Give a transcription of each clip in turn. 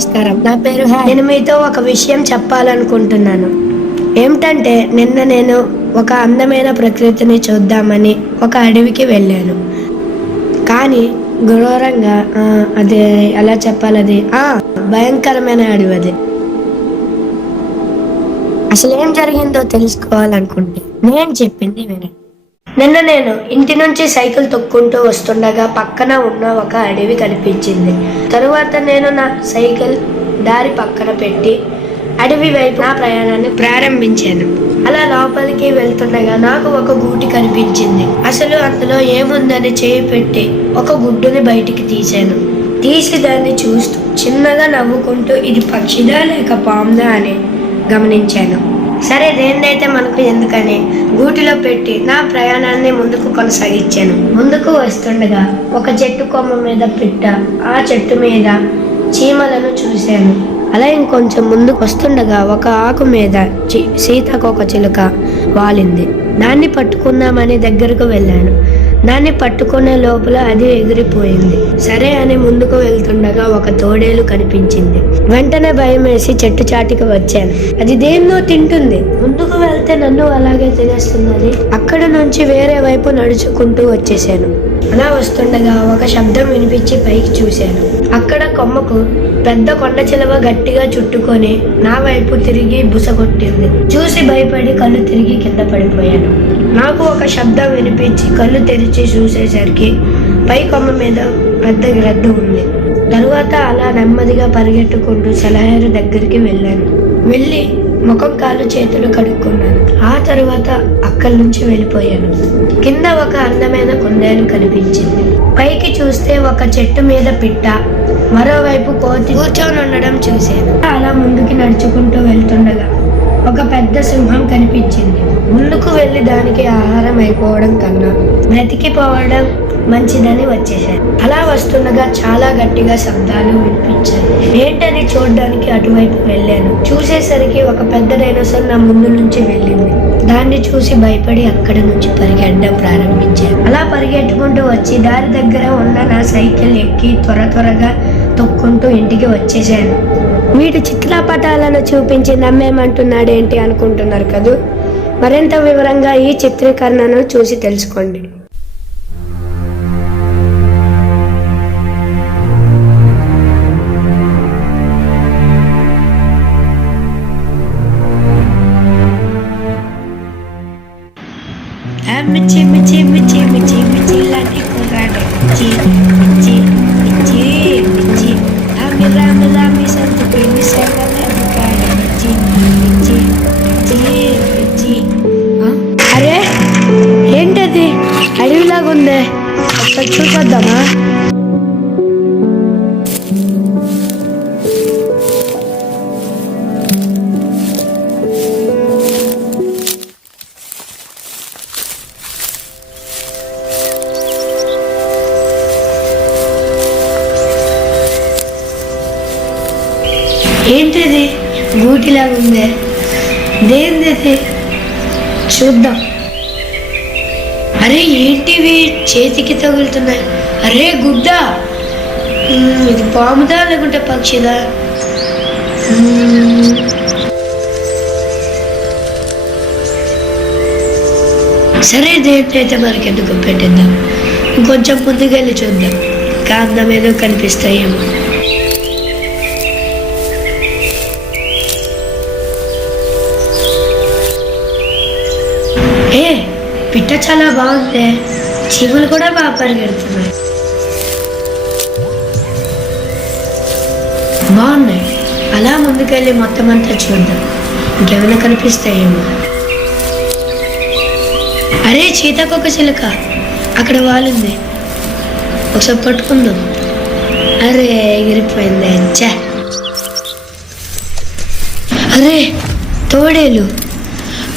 నమస్కారం. నా పేరు నేను మీతో ఒక విషయం చెప్పాలనుకుంటున్నాను. ఏమిటంటే నిన్న నేను ఒక అందమైన ప్రకృతిని చూద్దామని ఒక అడవికి వెళ్ళాను. కానీ ఘోరంగా అదే ఎలా చెప్పాలది భయంకరమైన అడవి అది. అసలు ఏం జరిగిందో తెలుసుకోవాలనుకుంటే నేను చెప్పింది వినండి. నిన్న నేను ఇంటి నుంచి సైకిల్ తొక్కుంటూ వస్తుండగా పక్కన ఉన్న ఒక అడవి కనిపించింది. తరువాత నేను నా సైకిల్ దారి పక్కన పెట్టి అడవి వైపు నా ప్రయాణాన్ని ప్రారంభించాను. అలా లోపలికి వెళ్తుండగా నాకు ఒక గూటి కనిపించింది. అసలు అందులో ఏముందని చేయి పెట్టి ఒక గుడ్డుని బయటికి తీసి దాన్ని చూస్తూ చిన్నగా నవ్వుకుంటూ ఇది పక్షిదా లేక పాముదా అని గమనించాను. సరే దేన్నైతే మనకు ఎందుకని గూటిలో పెట్టి నా ప్రయాణాన్ని ముందుకు కొనసాగించాను. ముందుకు వస్తుండగా ఒక చెట్టు కొమ్మ మీద పిట్ట, ఆ చెట్టు మీద చీమలను చూశాను. అలా ఇంకొంచెం ముందుకు వస్తుండగా ఒక ఆకు మీద సీతాకోకచిలుక వాలింది. దాన్ని పట్టుకుందామని దగ్గరకు వెళ్ళాను. దాన్ని పట్టుకునే లోపల అది ఎగిరిపోయింది. సరే అని ముందుకు వెళ్తుండగా ఒక తోడేలు కనిపించింది. వెంటనే భయం వేసి చెట్టు చాటికి వచ్చాను. అది దేన్నో తింటుంది. ముందుకు వెళ్తే నన్ను అలాగే తినేస్తున్నది. అక్కడ నుంచి వేరే వైపు నడుచుకుంటూ వచ్చేసాను. అలా వస్తుండగా ఒక శబ్దం వినిపించి పైకి చూశాను. అక్కడ కొమ్మకు పెద్ద కొండ చిలువ గట్టిగా చుట్టుకొని నా వైపు తిరిగి బుసగొట్టింది. చూసి భయపడి కళ్ళు తిరిగి కింద పడిపోయాను. నాకు ఒక శబ్దం వినిపించి కళ్ళు తెరిచి చూసేసరికి పై కొమ్మ మీద పెద్ద గ్రద్ద ఉంది. తరువాత అలా నెమ్మదిగా పరిగెట్టుకుంటూ సెలయేరు దగ్గరికి వెళ్ళి ముఖం కాళ్ళు చేతులు కడుక్కున్నాను. ఆ తరువాత అక్కడి నుంచి వెళ్ళిపోయాను. కింద ఒక అందమైన కుందేలు కనిపించింది. పైకి చూస్తే ఒక చెట్టు మీద పిట్ట, మరోవైపు కోతి కూర్చొని ఉండడం చూశాను. అలా ముందుకి నడుచుకుంటూ వెళ్తుండగా ఒక పెద్ద సింహం కనిపించింది. ముందుకు వెళ్ళి దానికి ఆహారం అయిపోవడం కన్నా బ్రతికిపోవడం మంచిదని వచ్చేసాను. అలా వస్తుండగా చాలా గట్టిగా శబ్దాలు వినిపించాయి. ఏంటని చూడడానికి అటువైపు వెళ్ళాను. చూసేసరికి ఒక పెద్ద డైనోసార్ నా ముందు నుంచి వెళ్ళింది. దాన్ని చూసి భయపడి అక్కడి నుంచి పరిగెట్టడం ప్రారంభించాను. అలా పరిగెట్టుకుంటూ వచ్చి దారి దగ్గర ఉన్న నా సైకిల్ ఎక్కి త్వరగా తొక్కుంటూ ఇంటికి వచ్చేసాను. వీటి చిత్రపటాలను చూపించి నమ్మేమంటున్నాడేంటి అనుకుంటున్నారు కదూ. మరింత వివరంగా ఈ చిత్రీకరణను చూసి తెలుసుకోండి. మిర్చి మిర్చి మిర్చి మిర్చి మిర్చి లాంటి కుర్రాడు మిర్చి మిర్చి మిర్చి రామి రామి సంతకి మిర్చి మిర్చి మిర్చి. అరే ఏంటది అడవిలాగా ఉందే, ఒకసారి చూసొద్దామా? ఏంటిది గూటిలాగా ఉందే, దేనిది చూద్దాం. అరే ఏంటివి చేతికి తగులుతున్నాయి? అరే గుడ్డ, ఇది పాముదా లేకుంటే పక్షిదా? సరే దేంటైతే మనకెందుకు పెట్టిద్దాం. ఇంకొంచెం ముందుకెళ్ళి చూద్దాం, ఇంకా అందం ఏదో కనిపిస్తాయేమో. పిట్ట చాలా బాగుంది. చీమలు కూడా బాగా పరిగెడుతున్నాయి. బాగున్నాయి. అలా ముందుకెళ్ళి మొత్తం అంతా చూద్దాం, ఇంకేమైనా కనిపిస్తాయేమో. అరే సీతాకోకచిలుక అక్కడ వాలింది, ఒకసారి పట్టుకుందాం. అరే ఎగిరిపోయింది. చా అరే తోడేలు,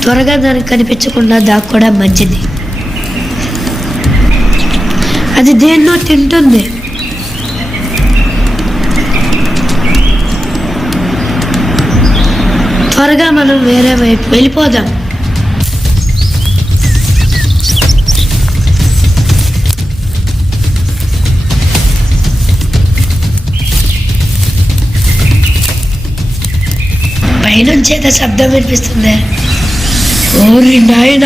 త్వరగా దానికి కనిపించకుండా దాక్కోవడం మంచిది. అది దేన్నో తింటుంది. త్వరగా మనం వేరే వైపు వెళ్ళిపోదాం. పైనుంచి ఏదో శబ్దం వినిపిస్తుంది. ఓరి నాయన,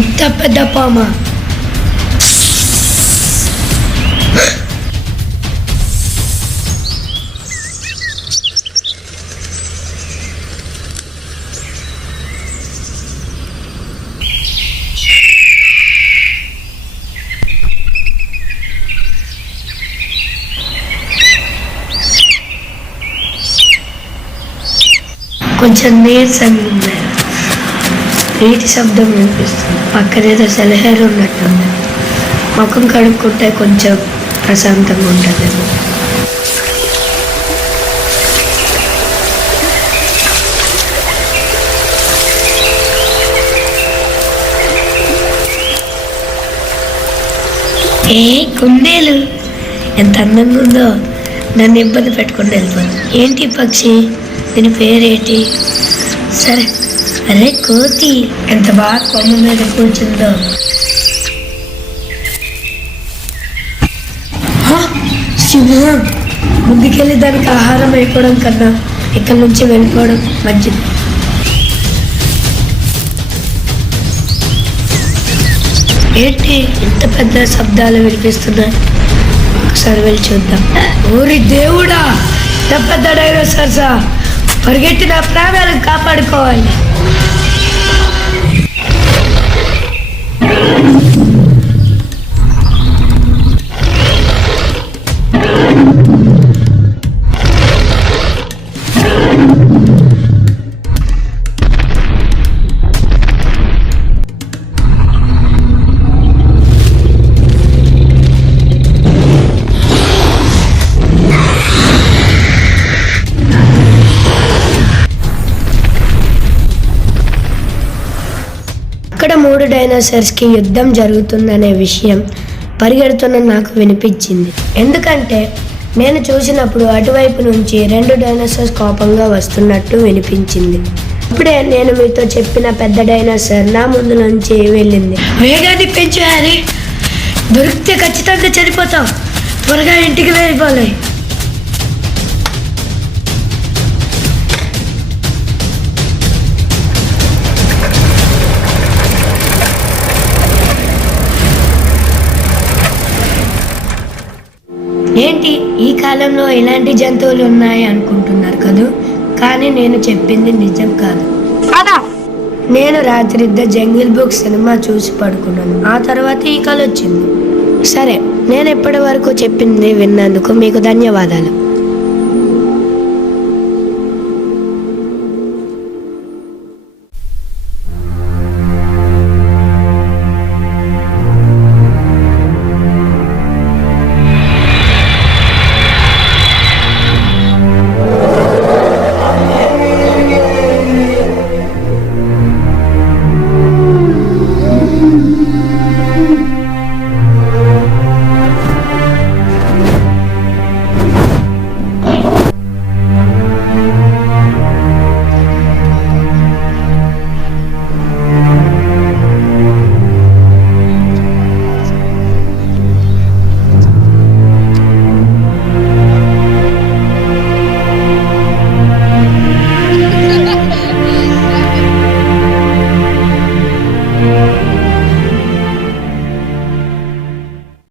ఇంత పెద్ద పామా! కొంచెం నీరసంగా ఉంది. నీటి శబ్దం వినిపిస్తుంది. పక్కనేదో సెలహేరు ఉన్నట్టుంది. ముఖం కడుక్కుంటే కొంచెం ప్రశాంతంగా ఉంటుందేమో. కుందేలు ఎంత అందంగా ఉందో. నన్ను ఇబ్బంది పెట్టుకుని వెళ్ళిపోదు. ఏంటి పక్షి, దీని పేరేంటి? సరే, అరే కోతి ఎంత బాగా కొమ్మ మీద కూర్చుందో. సింహం! ముందుకెళ్ళి దానికి ఆహారం అయిపోవడం కన్నా ఇక్కడి నుంచి వెళ్ళిపోవడం మంచిది. ఏంటి ఇంత పెద్ద శబ్దాలు వినిపిస్తున్నాయి? ఒకసారి వెళ్ళి చూద్దాం. ఓరి దేవుడా, ఇంత పెద్ద డైనోసార్సా! పరిగెట్టి నా ప్రాణాలను కాపాడుకోవాలి. అక్కడ 3 డైనోసార్స్కి యుద్ధం జరుగుతుందనే విషయం పరిగెడుతున్న నాకు వినిపించింది. ఎందుకంటే నేను చూసినప్పుడు అటువైపు నుంచి 2 డైనోసార్స్ కోపంగా వస్తున్నట్టు వినిపించింది. ఇప్పుడే నేను మీతో చెప్పిన పెద్ద డైనోసార్ నా ముందు నుంచి వెళ్ళింది. వేగాన్ని పెంచు హ్యారీ, దొరికితే ఖచ్చితంగా చనిపోతాం. త్వరగా ఇంటికి వెళ్ళిపోలే. ఏంటి ఈ కాలంలో ఇలాంటి జంతువులు ఉన్నాయి అనుకుంటున్నారు కదూ, కానీ నేను చెప్పింది నిజం కాదు. నేను రాత్రి ద జంగిల్ బుక్ సినిమా చూసి పడుకున్నాను. ఆ తర్వాత ఈ కళ వచ్చింది. సరే, నేను ఇప్పటి వరకు చెప్పింది విన్నందుకు మీకు ధన్యవాదాలు.